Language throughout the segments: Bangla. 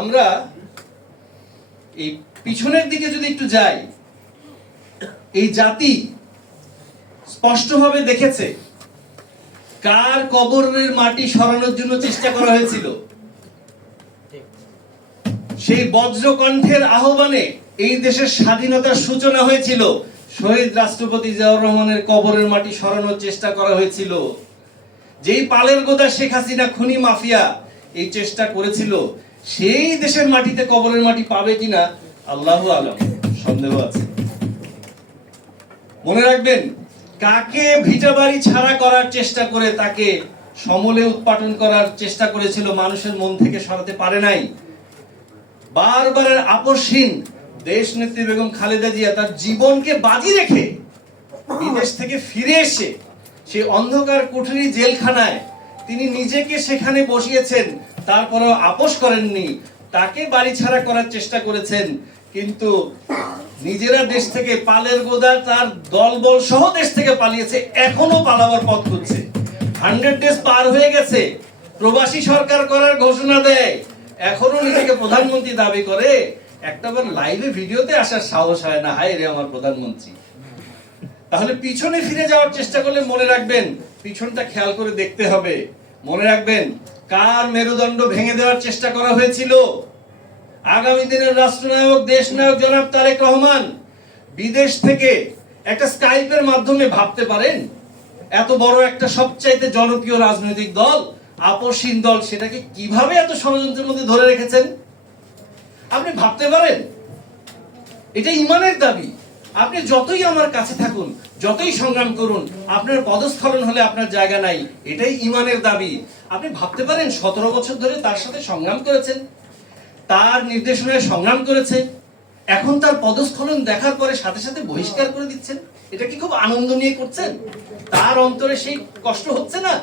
আমরা এই পিছনের দিকে যদি একটু যাই, এই জাতি স্পষ্টভাবে দেখেছে কার কবরের মাটি সরানোর জন্য চেষ্টা করা হয়েছিল। সেই বজ্রকণ্ঠের আহ্বানে এই দেশের স্বাধীনতার সূচনা হয়েছিল। শহীদ রাষ্ট্রপতি জিয়াউর রহমানের কবরের মাটি সরানোর চেষ্টা করা হয়েছিল। যেই পালের গোদা শেখ হাসিনা খুনি মাফিয়া এই চেষ্টা করেছিল, সেই দেশের মাটিতে কবরের মাটি পাবে কিনা আল্লাহু আলাম, সন্দেহ আছে। মনে রাখবেন, কাকে ভিটা বাড়ি ছাড়া করার চেষ্টা করে তাকে সমূলে উৎপাটন করার চেষ্টা করেছিল, মানুষের মন থেকে সরাতে পারে নাই। বারবারের আপসহীন দেশ নেত্রী বেগম খালেদা জিয়া তার জীবনকে বাজি রেখে বিদেশ থেকে ফিরে এসে সেই অন্ধকার কুঠুরি জেলখানায় তিনি নিজেকে সেখানে বসিয়েছেন, তারপরেও আপোষ করেননি। তাকে বাড়ি ছাড়া করার চেষ্টা করেছেন, কিন্তু নিজেরা দেশ থেকে পালের গোদা তার দলবল সহ দেশ থেকে পালিয়েছে, এখনো পালাবার পথ খুঁজছে। 100 ডেজ পার হয়ে গেছে, প্রবাসী সরকার করার ঘোষণা দেয়, এখনো নিজেকে প্রধানমন্ত্রী দাবি করে। একটাবার লাইভে ভিডিওতে আসার সাহস হয় না, হায় রে আমার প্রধানমন্ত্রী। তাহলে পিছনে ফিরে যাওয়ার চেষ্টা করলে মনে রাখবেন, পিছনটা খেয়াল করে দেখতে হবে। মনে রাখবেন, কার মেরুদণ্ড ভেঙে দেওয়ার চেষ্টা করা হয়েছিল। আগামী দিনের রাষ্ট্রনায়ক দেশনায়ক জনাব তারেক রহমান বিদেশ থেকে একটা স্কাইপের মাধ্যমে ভাবতে পারেন, এত বড় একটা সবচাইতে জনপ্রিয় রাজনৈতিক দল, আপসহীন দল, সেটাকে কিভাবে এত ষড়যন্ত্রের মধ্যে ধরে রেখেছেন? আপনি ভাবতে পারেন? এটা ঈমানের দাবি। আপনি যতই আমার কাছে থাকুন, যতই সংগ্রাম করুন, আপনার পদস্খলন হলে আপনার জায়গা নাই, এটাই ঈমানের দাবি। আপনি ভাবতে পারেন 17 বছর ধরে তার সাথে সংগ্রাম করেছেন, তার নির্দেশনায় সংগ্রাম করেছে, এখন তার পদস্খলন দেখার পরে সাথে সাথে বহিষ্কার করে দিচ্ছেন। এটা কি খুব আনন্দ নিয়ে করছেন? তার অন্তরে সেই কষ্ট হচ্ছে না?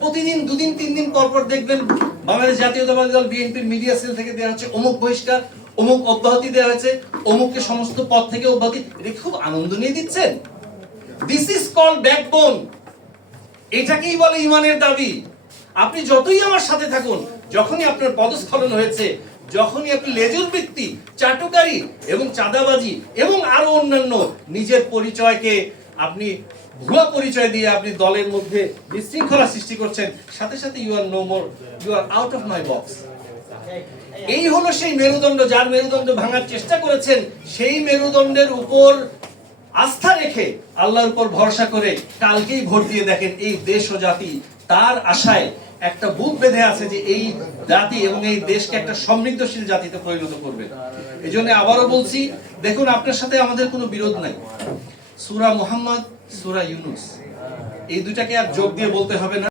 প্রতিদিন 2 দিন 3 দিন পর পর দেখবেন বাংলাদেশ জাতীয়তাবাদী দল বিএনপির মিডিয়া সেল থেকে দেওয়া হচ্ছে অমুক বহিষ্কার, অমুক অব্যাহতি দেওয়া হয়েছে, অমুককে সমস্ত পদ থেকে অব্যাহতি। এটা খুব আনন্দ নিয়ে দিচ্ছেন? This is called backbone. এটাকেই বলে ঈমানের দাবি। আপনি যতই আমার সাথে থাকুন, যখনই আপনার পদস্খলন হয়েছে, যখনই আপনি লেজুর বৃত্তি, চাটুকারি এবং চাঁদাবাজি এবং আরো অন্যান্য নিজের পরিচয়কে আপনি ভুয়া পরিচয় দিয়ে আপনি দলের মধ্যে বিশৃঙ্খলা সৃষ্টি করছেন, সাথে সাথে you are no more, you are out of my box. এই হলো সেই মেরুদণ্ড, যার মেরুদণ্ড ভাঙার চেষ্টা করেছেন। সেই মেরুদণ্ডের উপর আস্থা রেখে, আল্লাহর উপর ভরসা করে কালকেই ভোট দিয়ে দেখেন, এই দেশ ও জাতি তার আশায় একটা বুক বেঁধে আছে যে এই জাতি এবং এই দেশকে একটা সমৃদ্ধশীল জাতিতে পরিণত করবে। এই জন্য আবারও বলছি, দেখুন, আপনার সাথে আমাদের কোনো বিরোধ নাই। সূরা মুহাম্মদ, সূরা ইউনূস, এই দুটাকে আর যোগ দিয়ে বলতে হবে না।